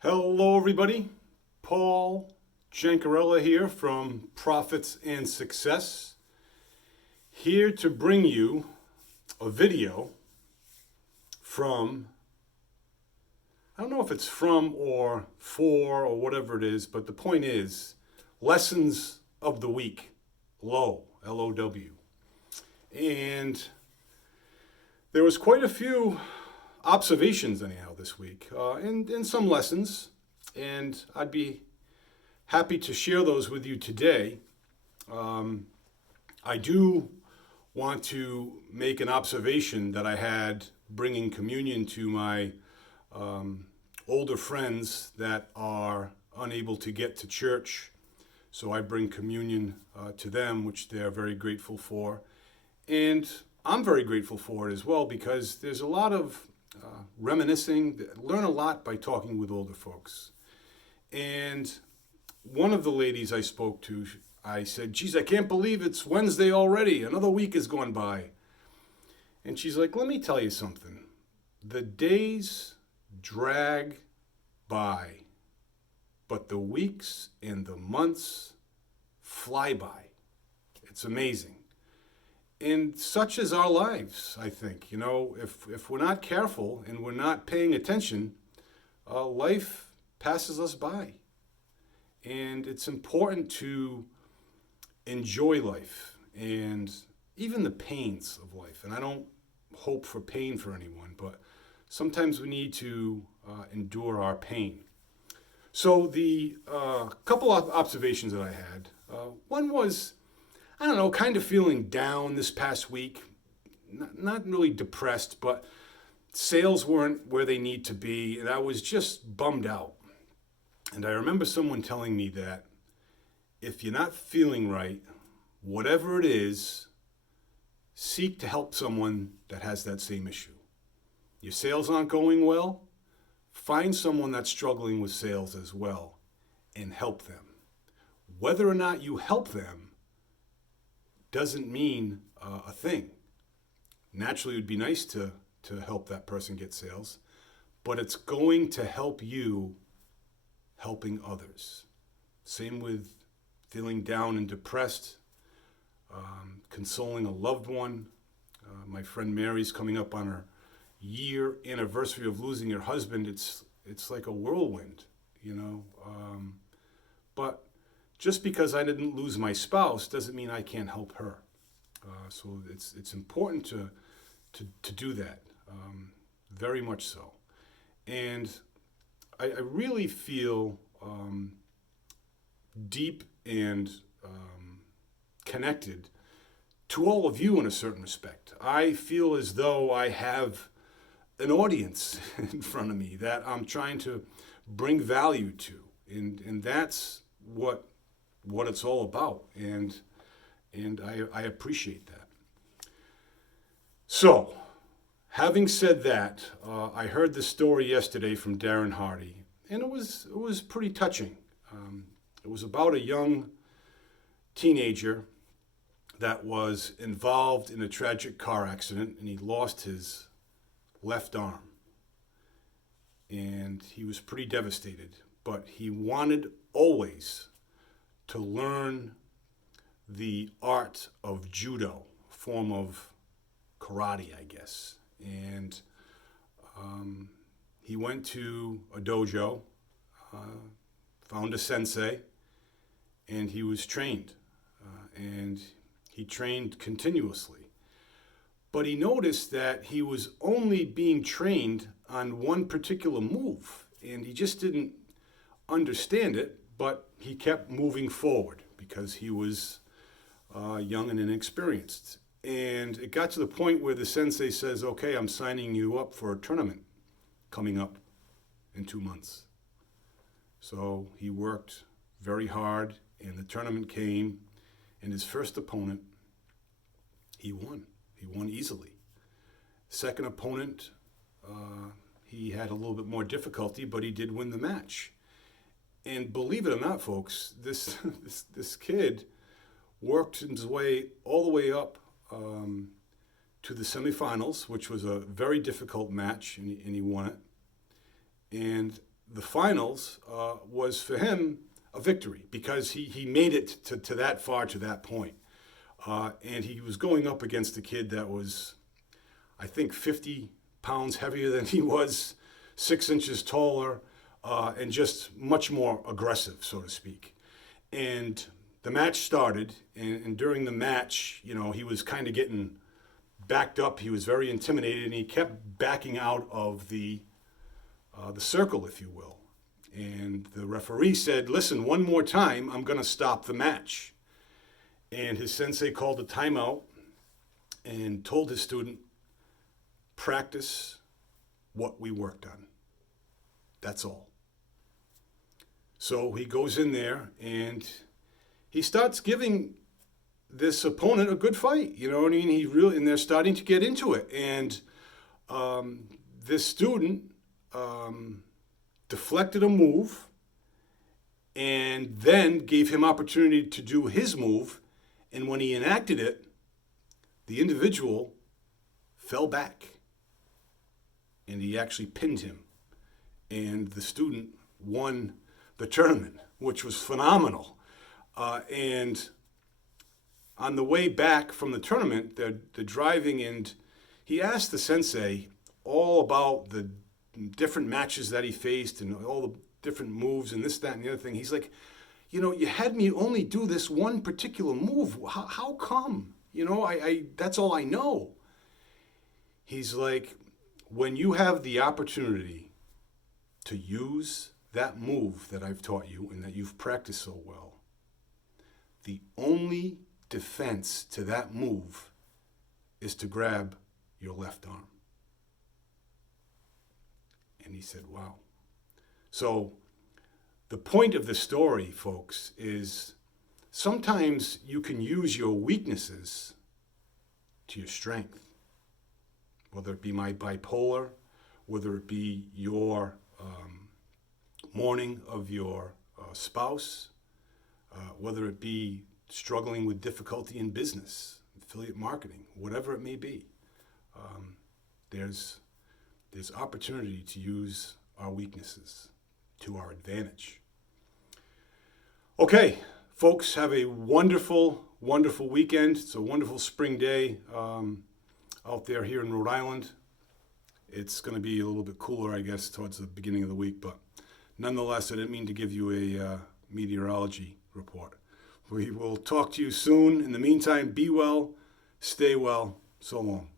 Hello, everybody. Paul Jancarella here from Profits and Success, here to bring you a video from, I don't know if it's from or for or whatever it is, but the point is lessons of the week, LOW, L-O-W. And there was quite a few observations anyhow this week, and some lessons, and I'd be happy to share those with you today. I do want to make an observation that I had bringing communion to my older friends that are unable to get to church. So I bring communion to them, which they're very grateful for. And I'm very grateful for it as well, because there's a lot of reminiscing, learn a lot by talking with older folks. And one of the ladies I spoke to, I said, geez, I can't believe it's Wednesday already. Another week has gone by. And she's like, let me tell you something. The days drag by, but the weeks and the months fly by. It's amazing. And such is our lives, I think. You know, if we're not careful and we're not paying attention, life passes us by. And it's important to enjoy life and even the pains of life. And I don't hope for pain for anyone, but sometimes we need to endure our pain. So the couple of observations that I had, one was, I don't know, kind of feeling down this past week. Not really depressed, but sales weren't where they need to be, and I was just bummed out. And I remember someone telling me that if you're not feeling right, whatever it is, seek to help someone that has that same issue. Your sales aren't going well, find someone that's struggling with sales as well and help them. Whether or not you help them doesn't mean a thing. Naturally, it would be nice to help that person get sales, but it's going to help you helping others. Same with feeling down and depressed, consoling a loved one. My friend Mary's coming up on her year anniversary of losing her husband. It's like a whirlwind, you know. But just because I didn't lose my spouse doesn't mean I can't help her. So it's important to do that, very much so. And I really feel deep and connected to all of you in a certain respect. I feel as though I have an audience in front of me that I'm trying to bring value to, and that's what it's all about, and I appreciate that. So, having said that, I heard this story yesterday from Darren Hardy, and it was pretty touching. It was about a young teenager that was involved in a tragic car accident, and he lost his left arm, and he was pretty devastated. But he wanted always to learn the art of judo, form of karate, I guess. And he went to a dojo, found a sensei, and he was trained. And he trained continuously. But he noticed that he was only being trained on one particular move, and he just didn't understand it, but he kept moving forward because he was young and inexperienced. And it got to the point where the sensei says, okay, I'm signing you up for a tournament coming up in 2 months. So he worked very hard, and the tournament came, and his first opponent, he won. He won easily. Second opponent, he had a little bit more difficulty, but he did win the match. And believe it or not, folks, this kid worked his way all the way up to the semifinals, which was a very difficult match, and he won it. And the finals was for him a victory because he made it to that far, to that point. And he was going up against a kid that was, I think, 50 pounds heavier than he was, 6 inches taller, and just much more aggressive, so to speak. And the match started, and during the match, you know, he was kind of getting backed up. He was very intimidated, and he kept backing out of the circle, if you will. And the referee said, listen, one more time, I'm going to stop the match. And his sensei called a timeout and told his student, practice what we worked on. That's all. So he goes in there and he starts giving this opponent a good fight. You know what I mean? And they're starting to get into it. And this student deflected a move and then gave him opportunity to do his move. And when he enacted it, the individual fell back and he actually pinned him. And the student won the tournament, which was phenomenal. And on the way back from the tournament, they're driving, and he asked the sensei all about the different matches that he faced and all the different moves and this, that, and the other thing. He's like, you know, you had me only do this one particular move. How come? You know, I that's all I know. He's like, when you have the opportunity to use that move that I've taught you and that you've practiced so well, the only defense to that move is to grab your left arm. And he said, wow. So the point of the story, folks, is sometimes you can use your weaknesses to your strength. Whether it be my bipolar, whether it be your mourning of your spouse, whether it be struggling with difficulty in business, affiliate marketing, whatever it may be. There's opportunity to use our weaknesses to our advantage. Okay, folks, have a wonderful, wonderful weekend. It's a wonderful spring day out there here in Rhode Island. It's going to be a little bit cooler, I guess, towards the beginning of the week, but nonetheless, I didn't mean to give you a meteorology report. We will talk to you soon. In the meantime, be well, stay well. So long.